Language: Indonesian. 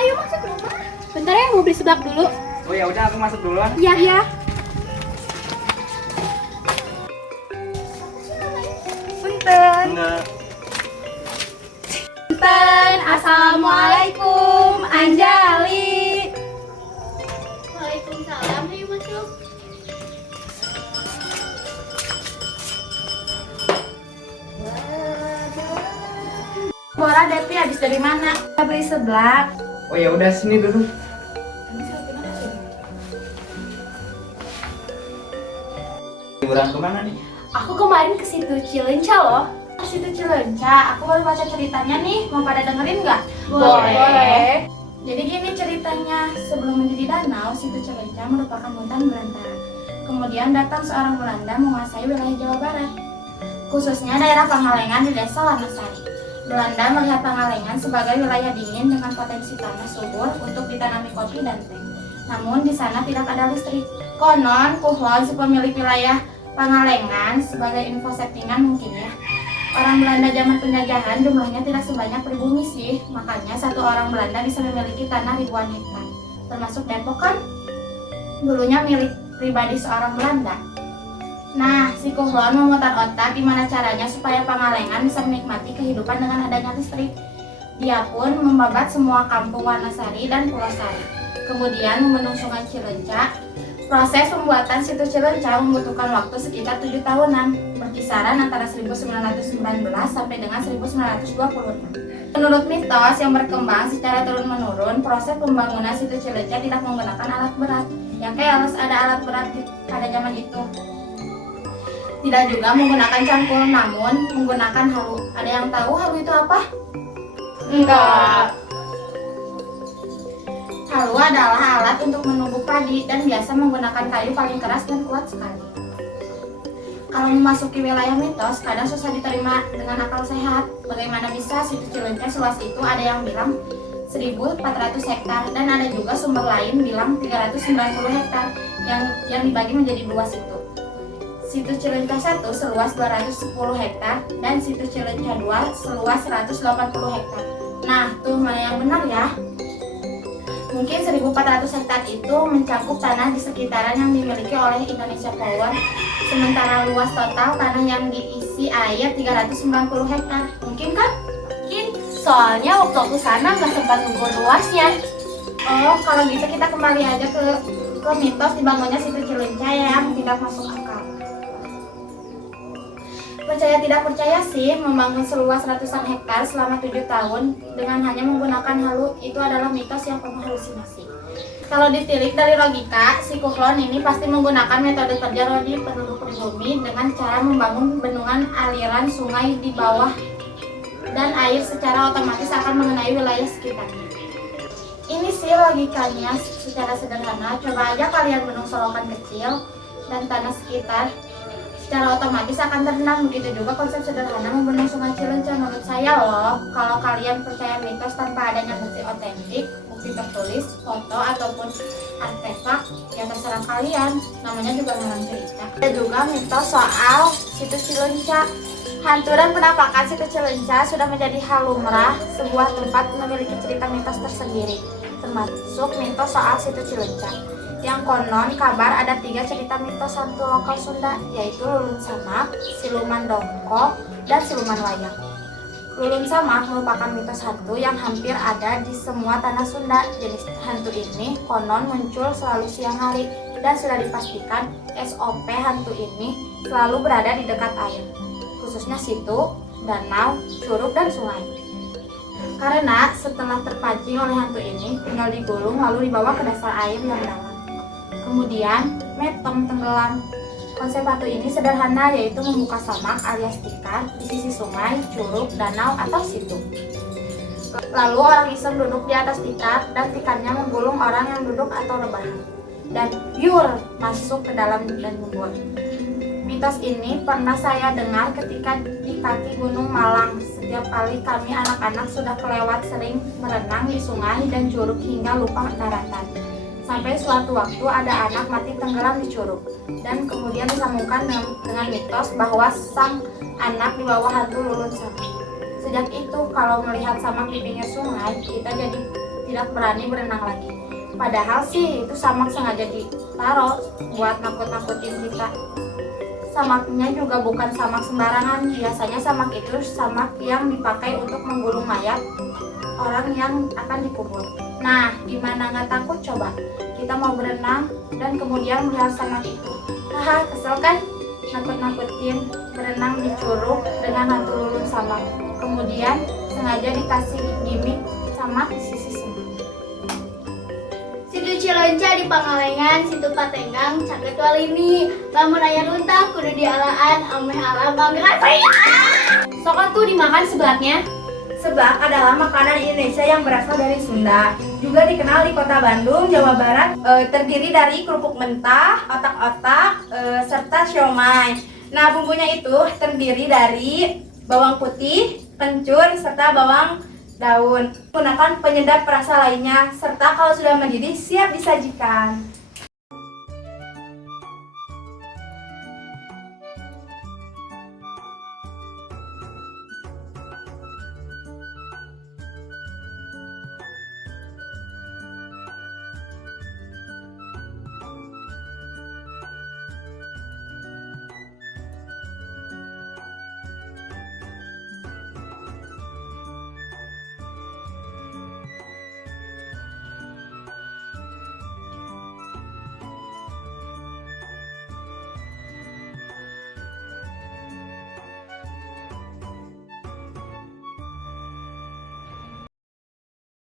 Ayo masuk rumah. Bentar ya, mau beli seblak dulu. Oh ya udah, aku masuk duluan. Iya, iya. Punten. Enggak. Punten, assalamualaikum, Anjali. Waalaikumsalam. Ayo masuk. Bora Depi habis dari mana? Kita beli seblak. Oh ya udah, sini duduk. Liburan kemana nih? Aku kemarin ke situ Cileunca loh. Ke situ Cileunca, aku baru baca ceritanya nih. Mau pada dengerin nggak? Boleh. Jadi gini ceritanya, sebelum menjadi danau, situ Cileunca merupakan hutan belantara. Kemudian datang seorang Belanda menguasai wilayah Jawa Barat, khususnya daerah Pangalengan di desa Wanasari. Belanda melihat Pangalengan sebagai wilayah dingin dengan potensi tanah subur untuk ditanami kopi dan teh. Namun di sana tidak ada listrik. Konon Kuhlon si pemilik wilayah Pangalengan, sebagai info settingan mungkin ya. Orang Belanda zaman penjajahan jumlahnya tidak sebanyak pribumi sih, makanya satu orang Belanda bisa memiliki tanah ribuan hektar. Termasuk Depok kan dulunya milik pribadi seorang Belanda. Nah, si Kuhlon memutar otak gimana caranya supaya Pangalengan bisa menikmati kehidupan dengan adanya listrik. Dia pun membabat semua kampung Wanasari dan Pulau Sari. Kemudian membendung sungai Cileunca. Proses pembuatan situ Cileunca membutuhkan waktu sekitar 7 tahunan, berkisaran antara 1919 sampai dengan 1926. Menurut mitos yang berkembang secara turun-menurun, proses pembangunan situ Cileunca tidak menggunakan alat berat. Ya kayak harus ada alat berat pada zaman itu. Tidak juga menggunakan cangkul, namun menggunakan halu. Ada yang tahu halu itu apa? Enggak. Halu adalah alat untuk menumbuk padi dan biasa menggunakan kayu paling keras dan kuat sekali. Kalau memasuki wilayah mitos, kadang susah diterima dengan akal sehat. Bagaimana bisa situ Cileunca seluas itu? Ada yang bilang 1.400 hektar dan ada juga sumber lain bilang 390 hektar yang dibagi menjadi dua situ. Situ Cileunca 1 seluas 210 hektar dan situ Cileunca 2 seluas 180 hektar. Nah, tuh mana yang benar ya? Mungkin 1.400 hektar itu mencakup tanah di sekitaran yang dimiliki oleh Indonesia Power, sementara luas total tanah yang diisi air 390 hektar. Mungkin kan? Mungkin soalnya waktu aku sana nggak sempat ngukur luasnya. Oh, kalau gitu kita kembali aja ke mitos dibangunnya situ Cileunca yang tidak masuk akal. Percaya tidak percaya sih, membangun seluas ratusan hektar selama 7 tahun dengan hanya menggunakan halu itu adalah mitos yang penuh halusinasi. Kalau ditilik dari logika, si Kuhlon ini pasti menggunakan metode kerja logik penduduk pribumi dengan cara membangun bendungan aliran sungai di bawah dan air secara otomatis akan mengenai wilayah sekitarnya. Ini sih logikanya secara sederhana. Coba aja kalian bendung solokan kecil dan tanah sekitar secara otomatis akan terendam. Begitu juga konsep sederhana membendung sungai Cileunca. Menurut saya loh, kalau kalian percaya mitos tanpa adanya bukti otentik, bukti tertulis, foto ataupun artefak, ya terserah kalian. Namanya juga memang cerita. Ada juga mitos soal situ Cileunca. Hantu dan penampakan situ Cileunca sudah menjadi hal lumrah, sebuah tempat memiliki cerita mitos tersendiri, termasuk mitos soal situ Cileunca. Yang konon kabar ada 3 cerita mitos hantu lokal Sunda, yaitu Lulun Samak, Siluman Dongko, dan Siluman Wayang. Lulun Samak merupakan mitos hantu yang hampir ada di semua tanah Sunda. Jenis hantu ini konon muncul selalu siang hari dan sudah dipastikan SOP hantu ini selalu berada di dekat air, khususnya situ, danau, curug, dan sungai. Karena setelah terpancing oleh hantu ini, tinggal digulung lalu dibawa ke dasar air yang dalam. Kemudian, metong tenggelam. Konsep hantu ini sederhana, yaitu membuka samak alias tikar di sisi sungai, curug, danau, atau situ. Lalu orang iseng duduk di atas tikar dan tikarnya menggulung orang yang duduk atau rebahan. Dan biur masuk ke dalam dan membuat. Mitos ini pernah saya dengar ketika di kaki Gunung Malang. Setiap kali kami anak-anak sudah kelewat sering berenang di sungai dan curug hingga lupa daratan. Sampai suatu waktu ada anak mati tenggelam di curug, dan kemudian disambungkan dengan mitos bahwa sang anak dibawa hantu Lulun Samak. Sejak itu, kalau melihat samak di pinggir sungai, kita jadi tidak berani berenang lagi. Padahal sih itu samak sengaja ditaruh buat nakut-nakutin kita. Samaknya juga bukan samak sembarangan. Biasanya samak itu samak yang dipakai untuk menggulung mayat orang yang akan dikubur. Nah, gimana nggak takut coba? Kita mau berenang dan kemudian melihat samak itu. Haha, kesel kan? Nakut-nakutin berenang di curug dengan hantu lulun samak. Kemudian sengaja dikasih gimmick sama sisi semak. Situ Cilonca di Pangalengan, situ Patenggang, caket walini. Lamun aya runtah kudu dialaan ameh alam mangga. Sok tuh dimakan seblaknya. Seblak adalah makanan Indonesia yang berasal dari Sunda. Juga dikenal di kota Bandung, Jawa Barat. Terdiri dari kerupuk mentah, otak-otak, serta siomay. Nah, bumbunya itu terdiri dari bawang putih, kencur, serta bawang daun. Gunakan penyedap perasa lainnya, serta kalau sudah mendidih siap disajikan.